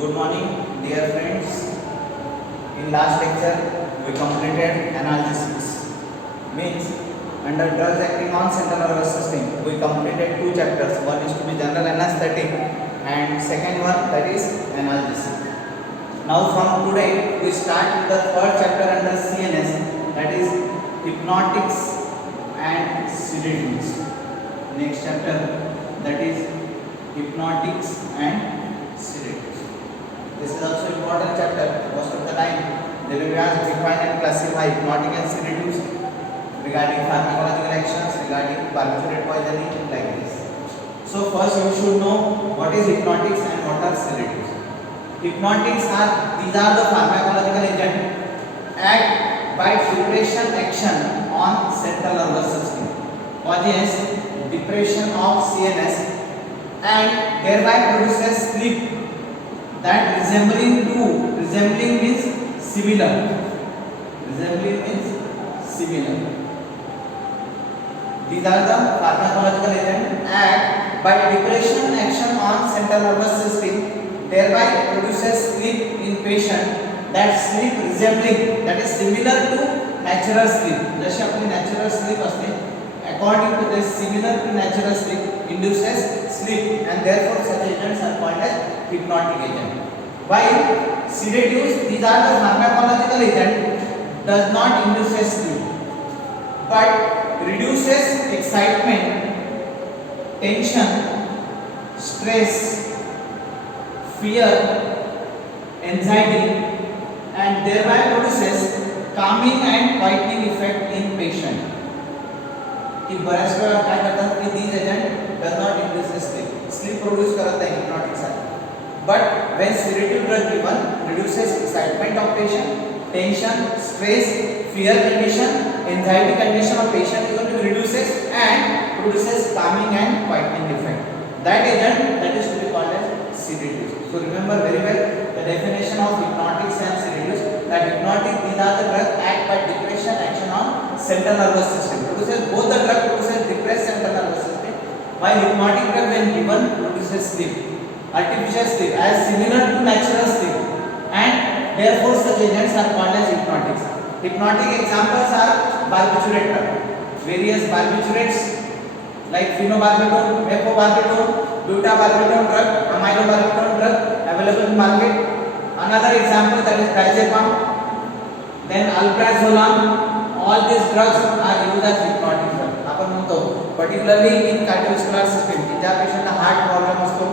Good morning, dear friends. In last lecture, we completed analgesics. Means under drugs acting on central nervous system, we completed two chapters. One is to be general anesthetic, and second one that is analgesic. Now from today, we start the third chapter under CNS, that is hypnotics and sedatives. Next chapter, that is hypnotics and sedatives. This is also important chapter. Most of the time they will be asked define and classify hypnotic and sedatives regarding pharmacological actions, regarding barbiturate poisoning, like this. So first you should know what is hypnotics and what are sedatives. Hypnotics these are the pharmacological agent act by depression action on central nervous system, causes depression of CNS and thereby produces sleep that resembling means similar. Resembling means similar. These are the pharmacological agent act by depression action on central nervous system, thereby produces sleep in patient that sleep resembling, that is similar to natural sleep. जशी आपली natural sleep असते, according to this similar to natural sleep induces sleep, and therefore such agents are called as hypnotic agent. While sedatives, these are the pharmacological agent does not induce sleep but reduces excitement, tension, stress, fear, anxiety, and thereby produces calming and quieting effect in patient. कि बऱ्याच वेळा काय करतात की these agent does not induce sleep produce करत नाही hypnotic साठी. But when sedative drug given reduces excitement of patient, tension, stress, fear condition, anxiety condition of patient is going to reduces and produces calming and quieting effect. That agent that is to be called as sedatives. So remember very well the definition of hypnotics and sedatives. That hypnotic, these are the drugs act by depression action on central nervous system. Produces both the drug produces depressed central nervous system, while hypnotic drug when given produces sleep, artificial sleep as similar to natural sleep, and therefore such agents are called as hypnotics. Hypnotic examples are barbiturate drug, various barbiturates like phenobarbital, methylbarbital, butabarbital drug, amylobarbital drug available in market. Another example that is diazepam, then alprazolam. All these drugs are used as hypnotic drug. आपण म्हणतो particularly in cardiovascular system, की ज्या पेशंटला heart problem असतो,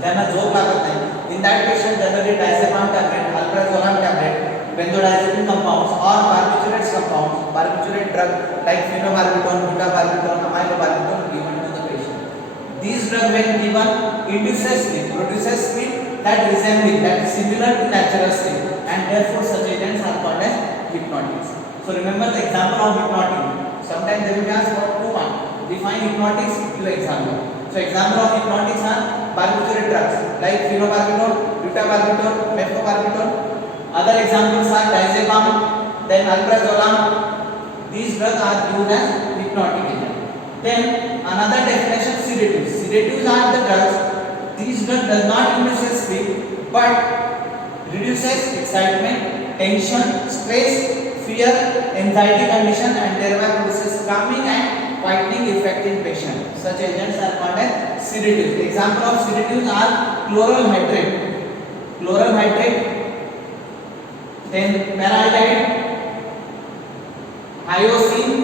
ज्यांना झोप लागत नाही, in that patient generally diazepam tablet, alprazolam tablet, benzodiazepine compounds or barbiturates compounds, barbiturate drug like phenobarbital, butabarbital, amylobarbital given to the patient. These drugs when given induces sleep, produces sleep that resembling, that is similar to natural sleep, and therefore such agents are called as hypnotics. So remember the example of hypnotic. Sometimes they will ask for 2 marks. Define hypnotics, give example. So example of hypnotics are barbiturate drugs like phenobarbital, butabarbital, methylbarbital. Other examples are diazepam, then alprazolam. These drugs are used as hypnotic agent. Then another definition, sedatives. Sedatives are the drugs. These drugs does not induce sleep but reduces excitement, tension, stress, fear, anxiety condition, and thereby produces calming and quieting effect in patient. Such agents are called as sedatives. Example of sedatives are chloral hydrate, then paraldite, hyoscine.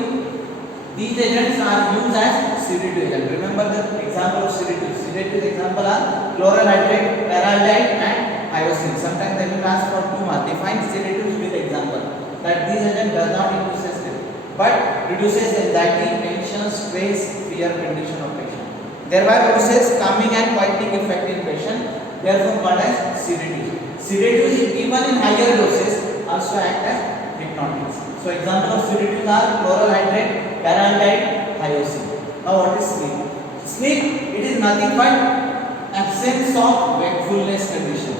These agents are used as sedative agents. Remember the example of sedatives. Sedative example are chloral hydrate, paraldite, and hyoscine. Sometimes they will ask for 2 marks. Define sedatives with example. That these agent does not induce sleep but reduces anxiety, tension, stress, fear condition of patient. Thereby produces calming and quieting effect in patient. Therefore called as sedatives. Sedatives given in higher doses also act as hypnotics. So example of sedatives are chloral hydrate, paraldite, hyoscine. Now what is sleep? Sleep, it is nothing but absence of wakefulness condition.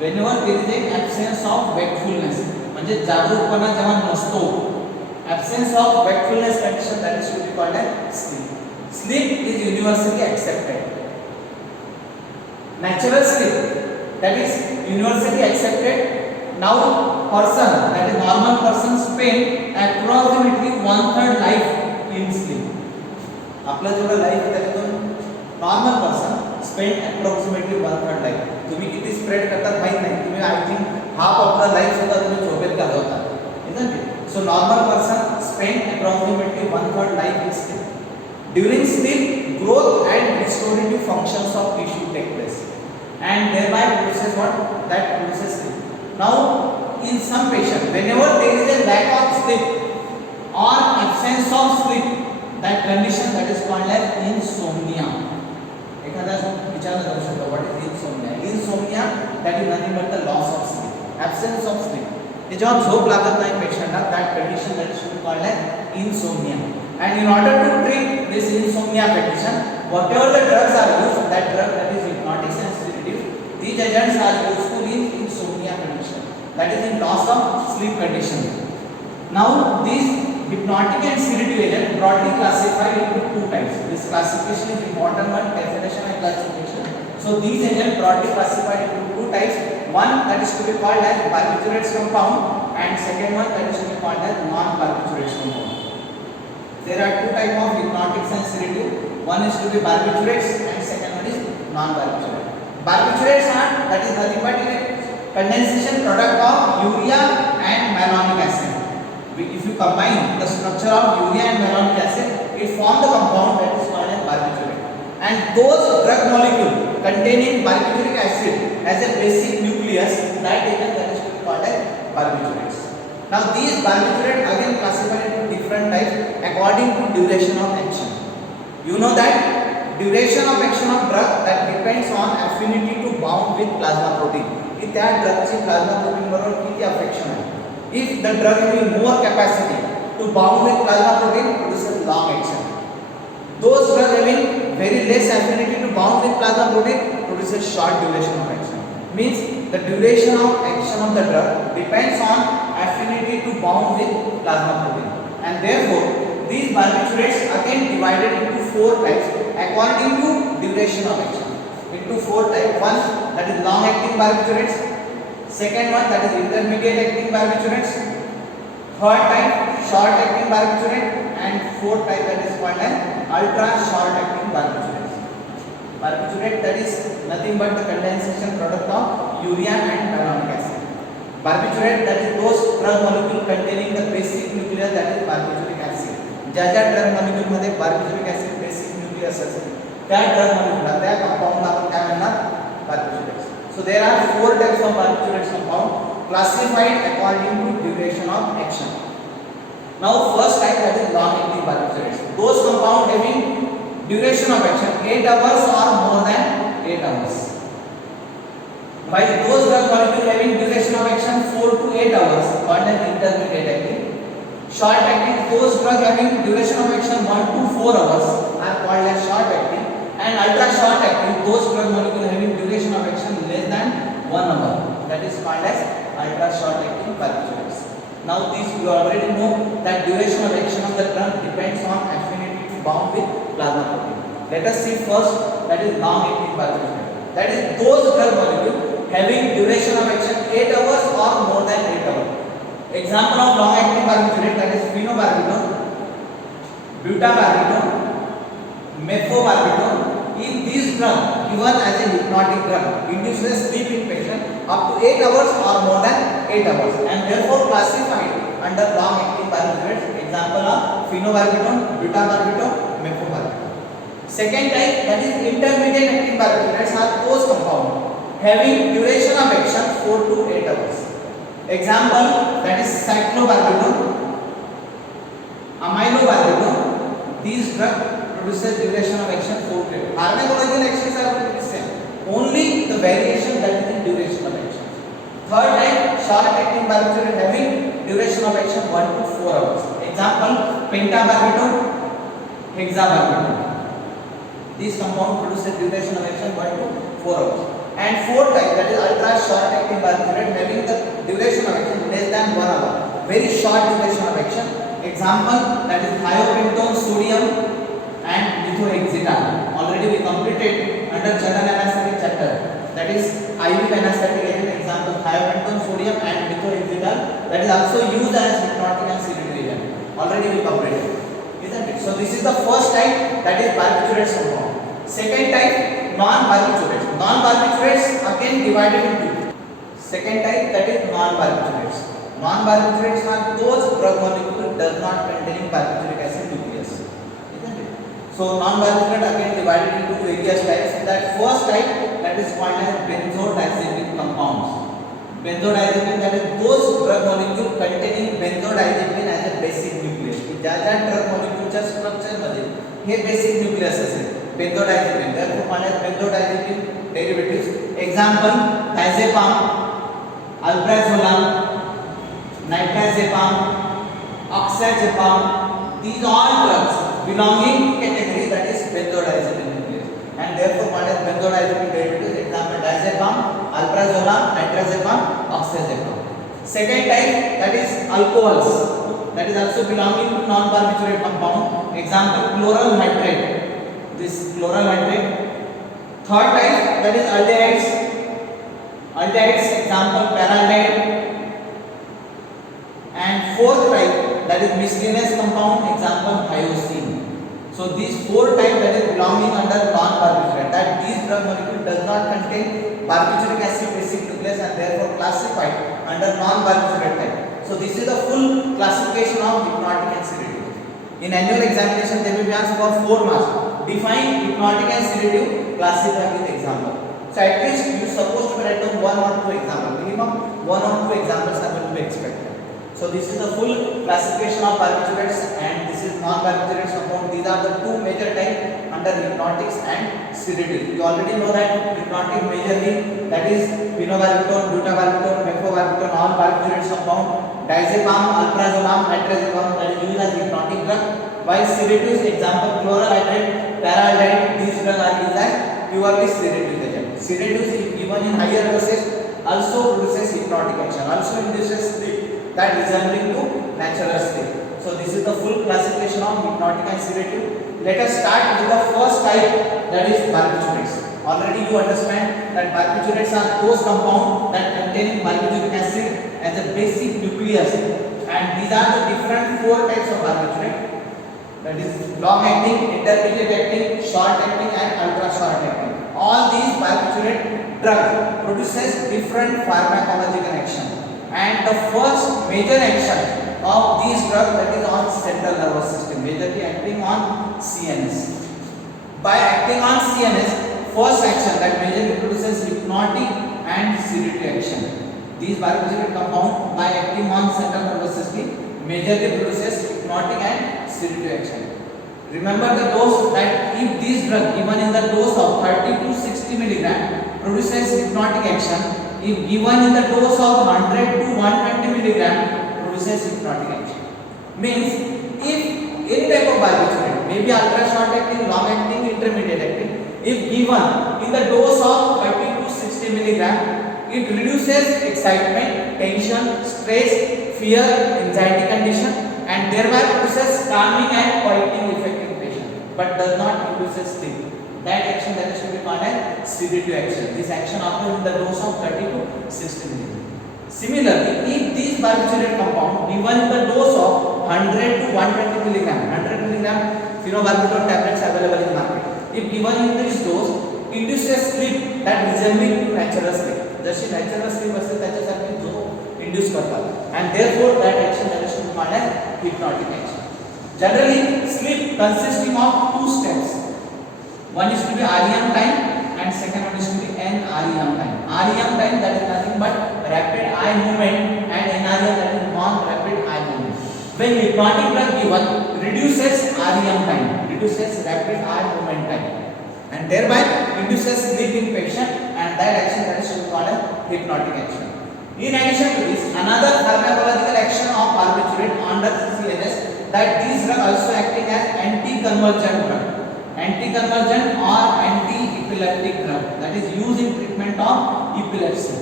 Whenever there is an absence of wakefulness, म्हणजे जागरूकपणा जेव्हा नसतो, absence of wakefulness condition, that is to be called as sleep. Sleep is universally accepted. Natural sleep, that is universally accepted. Now person, that is normal person, spend approximately 1/3 life in sleep. आपला जेवढा life आहे त्यातून normal person spend approximately 1/3 life. तुम्ही किती spread करतात माहित नाही. तुम्ही I think half of the life सुद्धा तुम्ही झोपेत घालवता, isn't it? So normal person spend approximately 1/3 life in sleep. During sleep, growth and restorative functions of tissue take place, and thereby produces what? That produces sleep. Now, in some patient, whenever there is a lack of sleep or absence of sleep, that condition that is called as insomnia. एखादा विचारला जाऊ शकतो, what is insomnia? Insomnia, that is nothing but the loss of sleep, absence of sleep. ते जेव्हा झोप लागत नाही पेशंटला, that condition that is called as insomnia. And in order to treat this insomnia condition, whatever the drugs are used, that drug that is hypnotics and sedatives, these agents are useful in insomnia condition, that is in loss of sleep condition. Now these hypnotic and sedative agents broadly classified into two types. This classification is important one, definition and classification. So these agents broadly classified into two types. One that is to be called as barbiturates compound, and second one that is to be called as non-barbiturates compound. There are two types of hypnotics and sedative. One is to be barbiturates and second one is non-barbiturates. Barbiturates are, that is nothing but a condensation product of urea and malonic acid. If you combine the structure of urea and malonic acid, it forms the compound that is called as barbiturate. And those drug molecules containing barbituric acid as a basic nucleus, that agent that is called as barbiturates. Now these barbiturates again classified into different types according to duration of action. You know that duration of action of drug that depends on affinity to bound with plasma protein. If that drug ची plasma protein बरोबर किती affection आहे. If the drug having more capacity to bound with plasma protein, produces long action. Those drugs having very less affinity to bound with plasma protein, produces short duration of action. Means the duration of action of the drug depends on affinity to bound with plasma protein, and therefore these barbiturates again divided into four types according to duration of action. Into four types. One that is long acting barbiturates, second one that is intermediate acting barbiturates, third type short acting barbiturate, and fourth type that is called as ultra short acting barbiturate. Barbiturate, that is nothing but the condensation product of urea and malonic acid. Barbiturate, that is those drug molecule containing the basic nucleus, that is barbituric acid. ज्या ज्या drug molecule मध्ये barbituric acid basic nucleus असेल त्या drug मॉलिक्यूलला त्या कंपाऊंडला आपण काय म्हणणार? Barbiturates. So there are four types of barbiturates compound classified according to duration of action. Now first type, that is long acting barbiturates. Those compound having duration of action 8 hours or more than 8 hours. While those drug molecule having duration of action 4 to 8 hours called as intermediate acting. Short acting, those drug having duration of action 1 to 4 hours are called as short acting. And ultra short acting, those drug molecule having duration of action less than 1 hour, that is called as ultra short acting barbiturates. Now this you already know that duration of action of the drug depends on affinity to bound with plasma protein. Let us see first, that is long acting barbiturate. That is those drug molecule having duration of action 8 hours or more than 8 hours. Example of long acting barbiturate, that is phenobarbital, butabarbital, methylbarbital. If these drug given as a hypnotic drug induces sleep in patient up to 8 hours or more than 8 hours, and therefore classified under long acting barbiturates. Example of phenobarbital, butabarbital, methylbarbital. Second type, that is intermediate acting barbiturates, are those compound having duration of action 4 to 8 hours. Example, that is cyclobarbital, amylobarbital. These drugs produces duration of action 4 to 8. Pharmacological actions are the same, only the variation that is in duration of action. Third type, short acting barbiturate having duration of action 1 to 4 hours. Example, pentabarbital, hexabarbital. These compound produces duration of action 1 to 4 hours. And fourth type, that is ultra short acting barbiturate having the duration of action less than 1 hour, very short duration of action. Example, that is thiopentone sodium and methotrexate. Already we completed under general anesthetic chapter. that is IV anesthetic agent, example thiopentone sodium and methylphenidate, that is also used as hypnotic and sedative agent. Already we covered it, isn't it? So this is the first type, that is barbiturates compound. Second type, non-barbiturates. Non-barbiturates again divided into second type, that is non-barbiturates. Non-barbiturates are those drug molecule does not containing barbituric acid nucleus, isn't it? So non-barbiturate again divided into various types. That first type, that is called as benzodiazepine compounds. Benzodiazepine, that is those drug molecule containing benzodiazepine as a basic nucleus. ज्या drug molecule च्या structure मध्ये हे basic nucleus असेल benzodiazepine, therefore called as benzodiazepine derivatives. Example diazepam, alprazolam, nitrazepam, oxazepam. These all drugs belonging to category that is benzodiazepine nucleus, and therefore called as benzodiazepine derivatives. Example diazepam, alprazolam, nitrazepam, oxazepam. Second type, that is alcohols, that is also belonging to non-barbiturate compound. Example chloral nitrate, this chloral nitrate. Third type, that is aldehydes. Aldehydes, example paraldehyde. And fourth type, that is miscellaneous compound, example hyoscine. So these four types that is belonging under non-barbiturate, that these drug molecule does not contain barbituric acid basic nucleus and therefore classified under non-barbiturate type. So this is the full classification of hypnotic and sedative. In annual examination they will be asked for 4 marks. Define hypnotic and sedative, classify with example. So at least you supposed to write down 1 or 2 examples. Minimum 1 or 2 examples are going to be expected. So this is the full classification of barbiturates and this is non-barbiturates compound. These are the two major types under hypnotics and sedative. You already know that hypnotic majorly, that is phenobarbital, butabarbital, meflobarbital, all barbiturates compound. Diazepam, alprazolam, nitrazepam, that is used as hypnotic drug. While sedatives, example chloral nitrate, paraldehyde, these drugs are used as purely sedative agent. Sedatives, if given in higher doses, also produces hypnotic action, also induces sleep, that resembling to natural state. So this is the full classification of hypnotic and sedative. Let us start with the first type, that is barbiturates. Already you understand that barbiturates are those compounds that contain barbituric acid as a basic nucleus, and these are the different 4 types of barbiturate, that is long acting, intermediate acting, short acting and ultra short acting. All these barbiturate drug produces different pharmacological action, and the first major action of these drugs, that is on central nervous system, majorly acting on CNS. By acting on CNS, first action that majorly produces hypnotic and sedative action. These barbiturate compound by acting on central nervous system majorly produces hypnotic and sedative action. Remember the dose, that if this drug given in the dose of 30 to 60 milligram produces hypnotic action, if given in the dose of 100 to 120 milligram produces hypnotic action. Means if any type of barbiturate, maybe ultra short acting, long acting, intermediate acting, if given in the dose of 30 to 60 milligram, it reduces excitement, tension, stress, fear, anxiety condition, and thereby produces calming and quieting effect in patient, but does not induce sleep. That action, that is to be called as sedative action. This action occurs in the dose of 30 to 60 milligram. Similarly, if these barbiturate compound given in the dose of 100 to 120 milligram, 100 milligram phenobarbital tablets available in market, if given in this dose, induces sleep that resembling to natural sleep. जशी natural sleep असते त्याच्यासारखी झोप induce करतात, and therefore that action, that is to be called as hypnotic action. Generally, sleep consisting of 2 steps. One is to be REM time and second one is to be NREM time. REM time, that is nothing but rapid eye movement, and NREM, that is non-rapid eye movement. When hypnotic drug given reduces REM time, reduces rapid eye movement time, and thereby induces sleep in patient, and that action, that is to be called as hypnotic action. In addition to this, another pharmacological action of barbiturate under CNS, that these drugs also acting as anti-convergent drug, anti-convergent or anti-epileptic drug, that is used in treatment of epilepsy.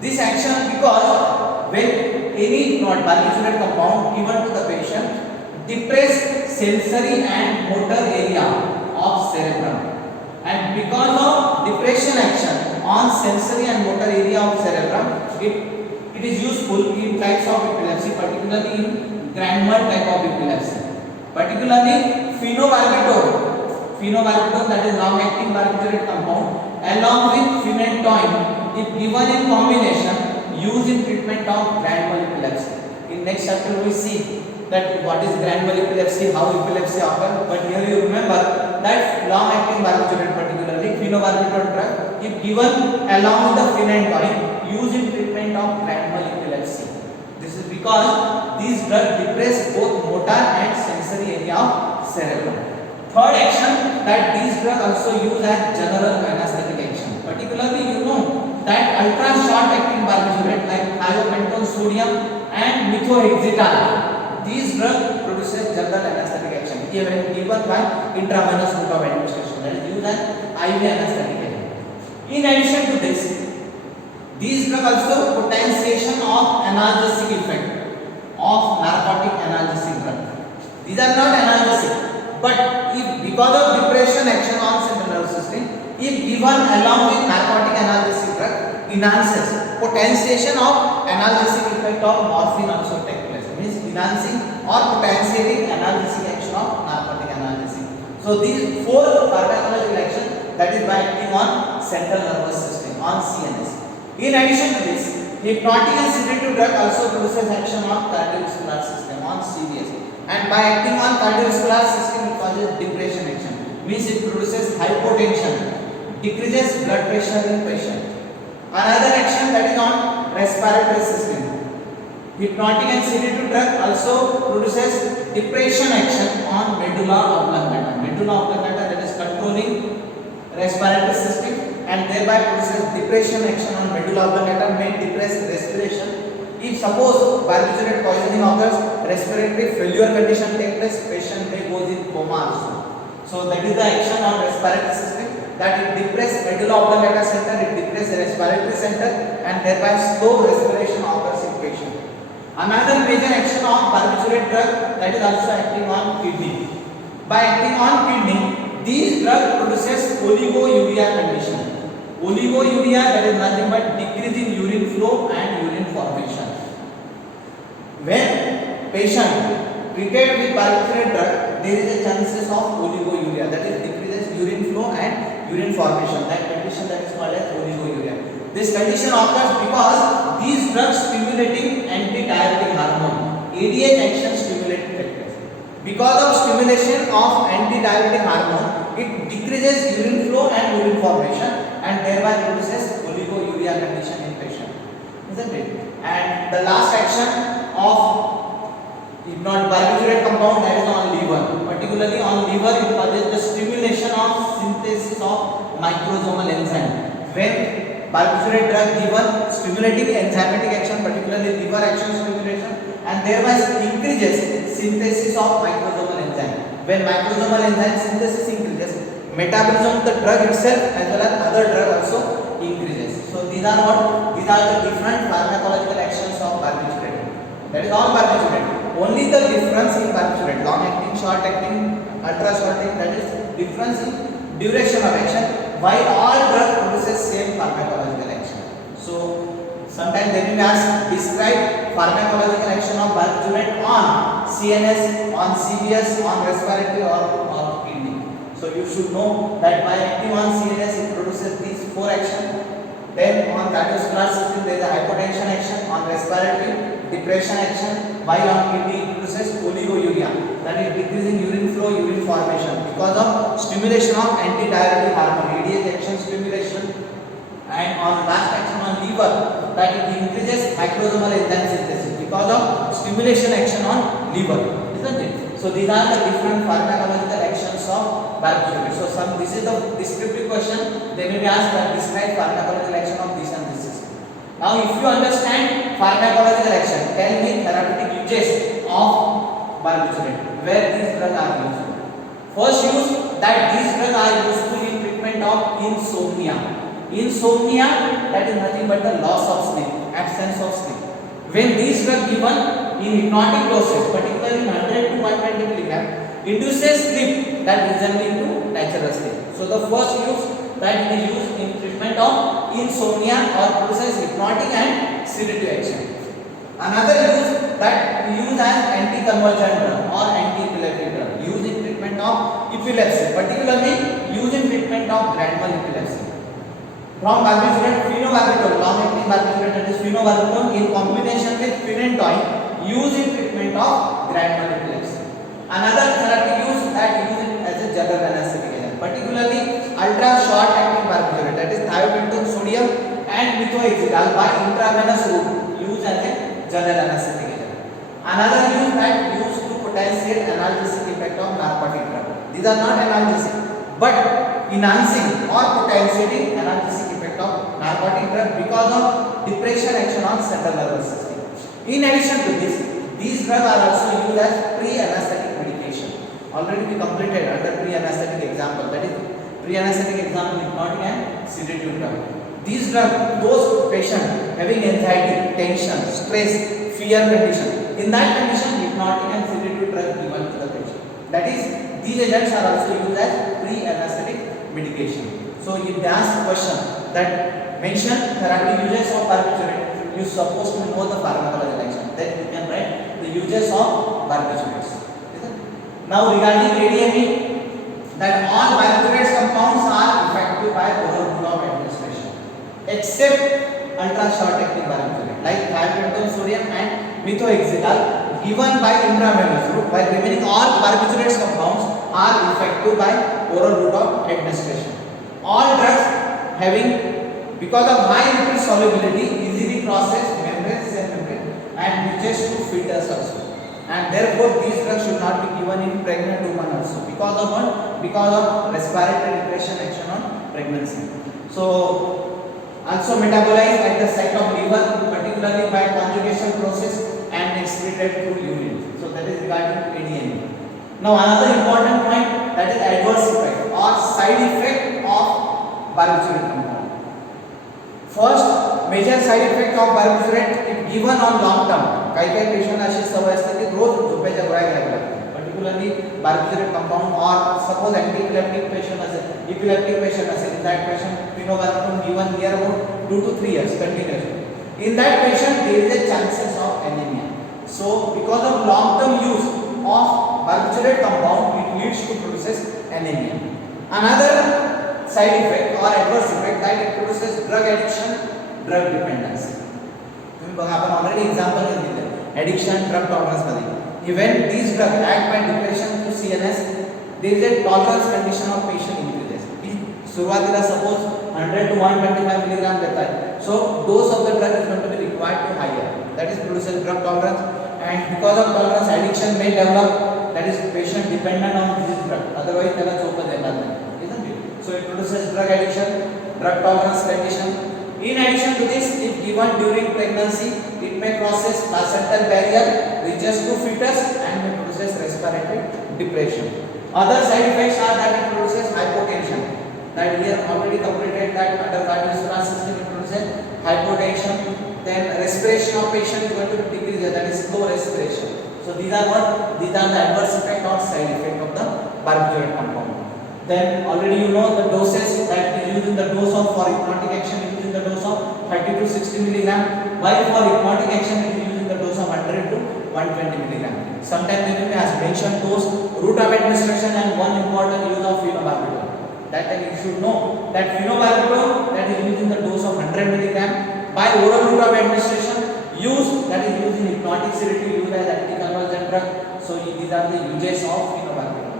This action, because when any not barbiturate compound given to the patient depress sensory and motor area of cerebrum, and because of depression action on sensory and motor area of cerebrum. It is useful in types of epilepsy, particularly in grand mal type of epilepsy. Particularly phenobarbital, that is long-acting barbiturate compound, along with phenytoin, if given in combination, used in treatment of grand mal epilepsy. In next chapter we will see that what is grand mal epilepsy, how epilepsy occurs. But here you remember that long-acting barbiturate, particularly phenobarbital drug, if given along with the phenytoin, used in treatment of grand mal epilepsy. This is because these drugs depress both motor and sensory area of cerebrum. Third action, that these drugs also use as general anesthetic action. Particularly you know that ultra short acting barbiturate like thiopentone sodium and methotrexate, these drugs produces general anesthetic action given by intravenous route of administration, that is used as IV anesthetic agent. In addition to this, these drugs also potentiation of analgesic effect of narcotic analgesic drug. These are not analgesic, but if because of depression action on central nervous system, if given along with narcotic analgesic drug, enhances potentiation of analgesic effect of morphine also take place. Means enhancing or potentiating analgesic action of narcotic analgesic. So these four pharmacological action, that is by acting on central nervous system, on CNS. In addition to this, hypnotic and sedative drug also produces action on cardiovascular system, on CVS. And by acting on cardiovascular system, it causes depression action. Means it produces hypotension, decreases blood pressure in patient. Another action, that is on respiratory system. Hypnotic and sedative drug also produces depression action on medulla oblongata. Medulla oblongata, that is controlling respiratory system, and thereby produces depression action on medulla oblongata, may depress respiration. If suppose barbiturate poisoning occurs, respiratory failure condition take place, patient may go in coma also. So that is the action on respiratory system, that it depress medulla oblongata center, it depress respiratory center, and thereby slow respiration occurs in patient. Another major action of barbiturate drug, that is also acting on kidney. By acting on kidney, these drug produces oliguria condition. Oliguria, that is nothing but decrease in urine flow and urine formation. When patient treated with barbiturate drug, there is a chances of oliguria, that is decreases urine flow and urine formation. That condition, that is called as oliguria. This condition occurs because these drugs stimulating antidiuretic hormone, ADH action stimulating factors. Because of stimulation of antidiuretic hormone, it decreases urine flow and urine formation, and thereby produces oliguria condition in patient, isn't it? And the last action of hypnotic barbiturate compound, that is on liver. Particularly on liver, it causes the stimulation of synthesis of microsomal enzyme. When barbiturate drug given stimulating enzymatic action, particularly liver action stimulation, and thereby increases synthesis of microsomal enzyme. When microsomal enzyme synthesis increases, metabolism of the drug itself as well as other drug also increases. So these are the different pharmacological actions of barbiturate. That is all barbiturate. Only the difference in barbiturate, long acting, short acting, ultra short acting, that is difference in duration of action, while all drug produces same pharmacological action. So sometimes they may ask, describe pharmacological action of barbiturate on CNS, on CVS, on respiratory or kidney. So you should know that by acting on CNS, it produces these four actions. Then on cardiovascular system, there is a hypotension action, on respiratory depression action, while on kidney it produces oliguria, that is decreasing urine flow, urine formation because of stimulation of antidiuretic hormone, ADH action stimulation. And on last action on liver, that it increases microsomal enzyme synthesis because of stimulation action on liver, isn't it? So these are the different pharmacological actions of barbiturate. So this is the descriptive question. They may be asked that describe pharmacological action of this and this system. Now if you understand pharmacological action, tell me therapeutic uses of barbiturate, where these drugs are used. First use, that these drugs are useful in treatment of insomnia. Insomnia, that is nothing but the loss of sleep, absence of sleep. When these drugs given in hypnotic doses, particularly 100 to 120 mg, induces sleep that resembling to natural sleep. So the first use, that it is used in treatment of insomnia or produces hypnotic and sedative action. Another use that we use as anticonvulsant drug or anti-epileptic drug used in treatment of epilepsy, particularly used in treatment of grand mal epilepsy. From barbiturate, phenobarbital, long-acting barbiturate, that is phenobarbital in combination with phenytoin used in treatment of grand mal epilepsy. Another therapy use that used as a general anesthetic agent, particularly ultra short-acting barbiturate, that is thiopentone sodium and methotrexate by intravenous route used as a general anesthetic agent. Another use that used to potentiate analgesic effect of narcotic drug. These are not analgesic, but enhancing or potentiating analgesic effect of narcotic drug because of depression action on central nervous system. In addition to this, these drugs are also used as pre-anesthetic medication. Already we completed under pre-anesthetic example, that is pre-anesthetic example hypnotic and sedative drug. These drugs, those patients having anxiety, tension, stress, fear condition, in that condition hypnotic and sedative drug given to the patient. That is, these agents are also used as pre-anesthetic medication. So if they ask question that mention therapy uses of barbiturate, you are supposed to know the pharmacological action. Then you can write the uses of barbiturates. Now regarding ADME, that all barbiturates compounds are effective by oral route of administration, except ultra short acting barbiturate like thiopentone sodium and methotrexate given by intravenous route, while remaining all barbiturates compounds are effective by oral route of administration. All drugs having, because of high lipid solubility, easily crosses membrane, cell membrane and reaches to fetus also. And therefore these drugs should not be given in pregnant women also. Because of what? Because of respiratory depression action on pregnancy. So also metabolized at the site of liver, particularly by conjugation process and excreted through urine. So that is regarding ADME. Now another important point, that is adverse effect or side effect of barbiturate compound. First, major side effect of barbiturate if given on long term. काही काही patient अशी सवय असते की रोज झोपेच्या गोळ्या घ्याव्या लागतात, particularly barbiturate compound or suppose anti-epileptic patient असेल, epileptic patient असेल, in that patient phenobarbital given near about 2 to 3 years continuously. In that patient there is a chances of anemia. So because of long term use of barbiturate compound, it leads to produces anemia. Another side effect or adverse effect that it produces drug addiction, drug dependence. तुम्ही बघा आपण already example घेतले addiction, drug tolerance मध्ये. When these drugs act by depression to CNS, there is a tolerance condition of patient increases. सुरुवातीला suppose 100 to 125 milligram देता है, so dose of the drug is going to be required to higher. That is produces drug tolerance, and because of tolerance addiction may develop. That is patient dependent on this drug. Otherwise त्याला झोप देणार नाही. Isn't it? So it produces drug addiction, drug tolerance condition. In addition to this, if given during pregnancy, it may crosses placental barrier, reaches to fetus and may produces respiratory depression. Other side effects are that it produces hypotension. That we have already completed that under cardiovascular system it produces hypotension. Then respiration of patient is going to decrease, that is slow respiration. So these are what? These are the adverse effect or side effect of the barbiturate compound. Then already you know the doses that is used in the dose of for hypnotic action is used in the dose of 30 to 60 milligram, while for hypnotic action it is used in the dose of 100 to 120 milligram. Sometimes they may have mentioned dose, route of administration and one important use of phenobarbital. That time you should know that phenobarbital that is used in the dose of 100 milligram by oral route of administration, use that is used in hypnotic sedative, used as anticonvulsant drug. So these are the uses of phenobarbital.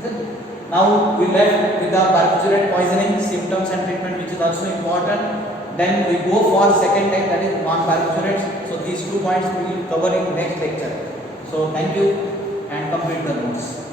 Isn't it? Now we left with the barbiturate poisoning symptoms and treatment, which is also important. Then we go for second type, that is non-barbiturates. So these 2 points we will cover in next lecture. So thank you and complete the notes.